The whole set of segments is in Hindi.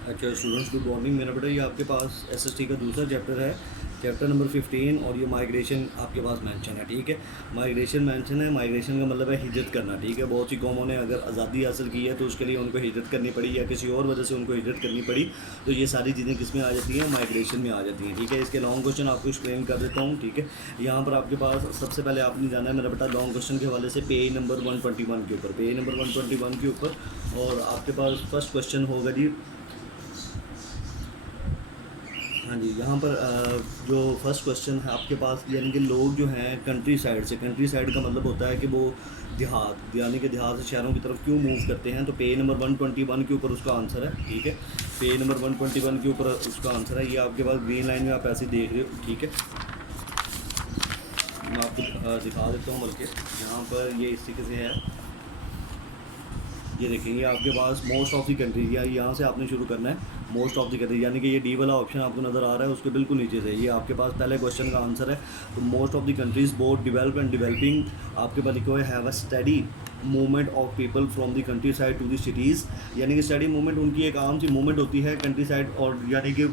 अच्छा स्टूडेंट्स, गुड मॉर्निंग। मेरा बेटा ये आपके पास एसएसटी का दूसरा चैप्टर है, चैप्टर नंबर 15, और ये माइग्रेशन आपके पास मेंशन है। ठीक है, माइग्रेशन मेंशन है। माइग्रेशन का मतलब है हिजरत करना। ठीक है, बहुत सी कौमों ने अगर आज़ादी हासिल की है तो उसके लिए उनको हिजरत करनी पड़ी या किसी और वजह से उनको हिजरत करनी पड़ी, तो ये सारी चीज़ें किस में आ जाती हैं? माइग्रेशन में आ जाती हैं। ठीक है, इसके लॉन्ग क्वेश्चन आपको एक्सप्लेन कर देता हूँ। ठीक है, यहाँ पर आपके पास सबसे पहले आपने जाना है मेरा बेटा लॉन्ग क्वेश्चन के हवाले से पेज नंबर 121 के ऊपर, पेज नंबर 121 के ऊपर। और आपके पास फर्स्ट क्वेश्चन होगा जी। हाँ जी, यहाँ पर जो फर्स्ट क्वेश्चन है आपके पास, यानी कि लोग जो हैं कंट्री साइड से, कंट्री साइड का मतलब होता है कि वो देहात, यानी कि देहात से शहरों की तरफ क्यों मूव करते हैं, तो पेज नंबर 121 के ऊपर उसका आंसर है। ठीक है, पेज नंबर 121 के ऊपर उसका आंसर है। ये आपके पास ग्रीन लाइन में आप ऐसे देख रहे हो। ठीक है, मैं आपको दिखा देता हूँ, बल्कि यहाँ पर ये इस तरीके से है। ये देखेंगे आपके पास मोस्ट ऑफ दी कंट्रीज, या यहाँ से आपने शुरू करना है। मोस्ट ऑफ दी कंट्रीज यानी कि ये डी वाला ऑप्शन आपको नज़र आ रहा है, उसके बिल्कुल नीचे से ये आपके पास पहले क्वेश्चन का आंसर है। तो most of the countries both develop and developing, आपके पास लिखा हुआ है have a study movement of people from the countryside to the cities. यानी कि स्टडी मूवमेंट उनकी एक आम सी मूवमेंट होती है कंट्री साइड, और यानी कि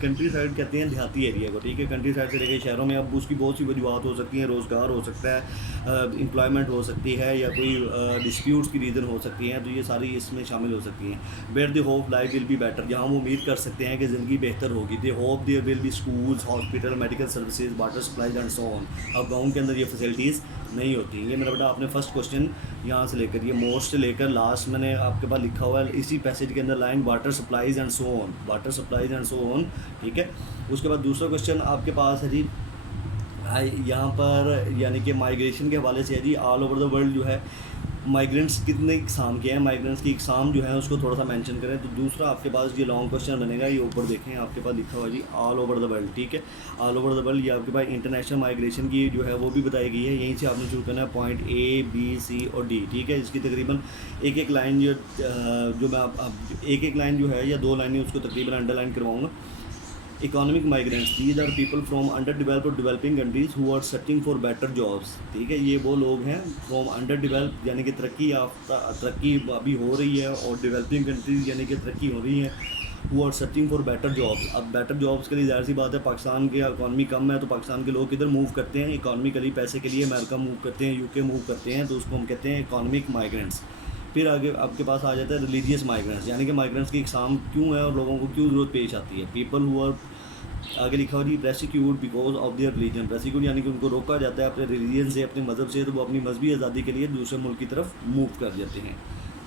कंट्री साइड कहते हैं देहाती एरिया को। ठीक है, कंट्री साइड से लेकर शहरों में अब उसकी बहुत सी वजूहत हो सकती हैं। रोज़गार हो सकता है, एम्प्लॉयमेंट हो सकती है, या कोई डिस्प्यूट्स की रीज़न हो सकती हैं, तो ये सारी इसमें शामिल हो सकती हैं। Where the hope life will be better, जहाँ वो उम्मीद कर सकते हैं कि ज़िंदगी बेहतर होगी। They hope there will be schools, hospital, medical services, water supplies and so on. अब गाँव के अंदर ये फैसिलिटीज़ नहीं होती। ये मेरा बेटा आपने फर्स्ट क्वेश्चन यहाँ से लेकर ये मोस्ट से लेकर लास्ट मैंने आपके पास लिखा हुआ है इसी पैसेज के अंदर line water supplies and so on, water supplies and so on. ठीक है, उसके बाद दूसरा क्वेश्चन आपके पास है जी यहाँ पर, यानी कि माइग्रेशन के हवाले से है जी। ऑल ओवर द वर्ल्ड जो है माइग्रेंट्स कितने इकसाम के हैं, माइग्रेंट्स की इकसाम जो है उसको थोड़ा सा मेंशन करें। तो दूसरा आपके पास ये लॉन्ग क्वेश्चन बनेगा, ये ऊपर देखें आपके पास लिखा हुआ जी ऑल ओवर द वर्ल्ड। ठीक है, ऑल ओवर द वर्ल्ड, ये आपके पास इंटरनेशनल माइग्रेशन की जो है वो भी बताई गई है। यहीं से आपने शुरू करना है पॉइंट ए बी सी और डी। ठीक है, इसकी तकरीबन एक एक लाइन जो मैं आप एक एक लाइन जो है या दो लाइनें उसको तकरीबन अंडरलाइन करवाऊँगा। Economic migrants, these are people from underdeveloped और developing countries who are searching for better jobs. ठीक है, ये वो लोग हैं फ्रॉम अंडर डेवलप यानी कि तरक्की याफ्ता, तरक्की अभी हो रही है, और डेवलपिंग कंट्रीज यानी कि तरक्की हो रही है, who are searching for better jobs. अब बेटर जॉब्स के लिए ज़ाहिर सी बात है, पाकिस्तान की इकॉनमी कम है तो पाकिस्तान के लोग किधर मूव करते हैं? इकॉनमिकली पैसे के लिए अमेरिका मूव करते हैं, यूके मूव करते हैं, तो उसको हम कहते हैं इकॉनमिक माइग्रेंट्स। फिर आगे आपके पास आ जाता है रिलीजियस माइग्रेंट्स, यानी कि माइग्रेंट्स की इकसाम क्यों है और लोगों को क्यों ज़रूरत पेश आती है। पीपल हु आर, आगे लिखा हुआ जी प्रेसिक्यूट बिकॉज ऑफ देयर रिलीजन। प्रेसिक्यूट यानी कि उनको रोका जाता है अपने रिलीजन से, अपने मज़हब से, तो वो अपनी मजहबी आज़ादी के लिए दूसरे मुल्क की तरफ मूव कर जाते हैं।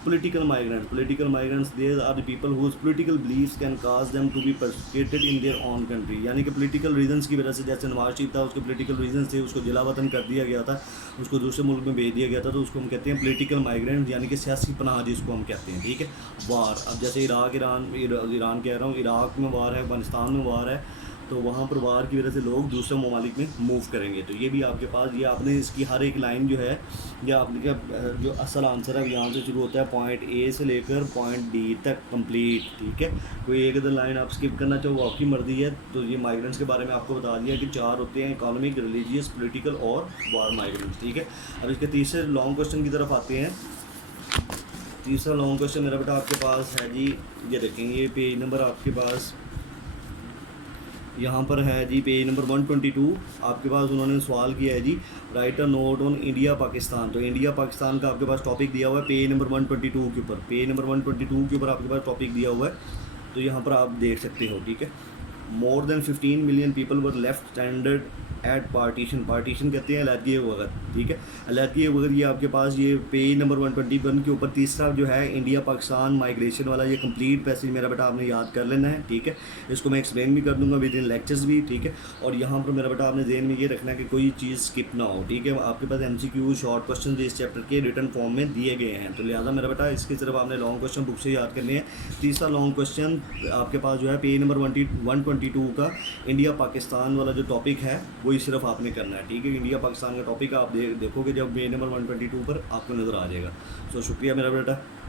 Political migrant, political migrants there are the people whose political beliefs can cause them to be persecuted in their own country. यानी कि पॉलिटिकल रीजंस की वजह से, जैसे नवाज शरीफ था उसके पॉलिटिकल रीजन थे, उसको जिला वतन कर दिया गया था, उसको दूसरे मुल्क में भेज दिया गया था, तो उसको हम कहते हैं पॉलिटिकल माइग्रेंट, यानी कि सियासी पनाह जिसको हम कहते हैं। ठीक है, वार, अब जैसे इराक ईरान कह रहा हूँ, इराक में वार है, अफगानिस्तान में वार है, तो वहाँ पर वार की वजह से लोग दूसरे ममालिक में मूव करेंगे। तो ये भी आपके पास, ये आपने इसकी हर एक लाइन जो है, या आपने क्या जो असल आंसर है यहाँ से शुरू होता है पॉइंट ए से लेकर पॉइंट डी तक कंप्लीट। ठीक है, कोई एक अदर लाइन आप स्किप करना चाहो वो आपकी मर्जी है। तो ये माइग्रेंट्स के बारे में आपको बता दिया कि चार होते हैं, इकोनॉमिक, रिलीजियस, पॉलिटिकल और वार माइग्रेंट्स। ठीक है, अब इसके तीसरे लॉन्ग क्वेश्चन की तरफ आते हैं। तीसरा लॉन्ग क्वेश्चन मेरा बेटा आपके पास है जी, ये देखेंगे पेज नंबर आपके पास यहाँ पर है जी, पेज नंबर 122 आपके पास उन्होंने सवाल किया है जी, write a note on India Pakistan. तो इंडिया पाकिस्तान का आपके पास टॉपिक दिया हुआ है पेज नंबर 122 के ऊपर, पेज नंबर 122 के ऊपर आपके पास टॉपिक दिया हुआ है, तो यहाँ पर आप देख सकते हो। ठीक है, more than 15 million people were left stranded at partition. Partition कहते हैं अलहदगी वक्त। ठीक है, अलहदगी वक्त, ये आपके पास ये पेज नंबर 121 के ऊपर तीसरा जो है इंडिया पाकिस्तान माइग्रेशन वाला, ये कंप्लीट पैसेज मेरा बेटा आपने याद कर लेना है। ठीक है, इसको मैं एक्सप्लेन भी कर दूंगा विद इन लेक्चर्स भी। ठीक है, और यहाँ पर मेरा बेटा आपने ज़हन में ये रखना है कि कोई चीज़ स्किप ना हो। ठीक है, आपके पास MCQ शॉर्ट क्वेश्चन इस चैप्टर के रिटर्न फॉर्म में दिए गए हैं, तो लिहाजा मेरा बेटा इसकी सिर्फ आपने लॉन्ग क्वेश्चन बुक से याद करने हैं। तीसरा लॉन्ग क्वेश्चन आपके पास जो है पेज नंबर 122 का इंडिया पाकिस्तान वाला जो टॉपिक है वही सिर्फ आपने करना है। ठीक है, इंडिया पाकिस्तान का टॉपिक आप देखोगे जब पेज नंबर 122 पर आपको नज़र आ जाएगा। सो शुक्रिया मेरा बेटा।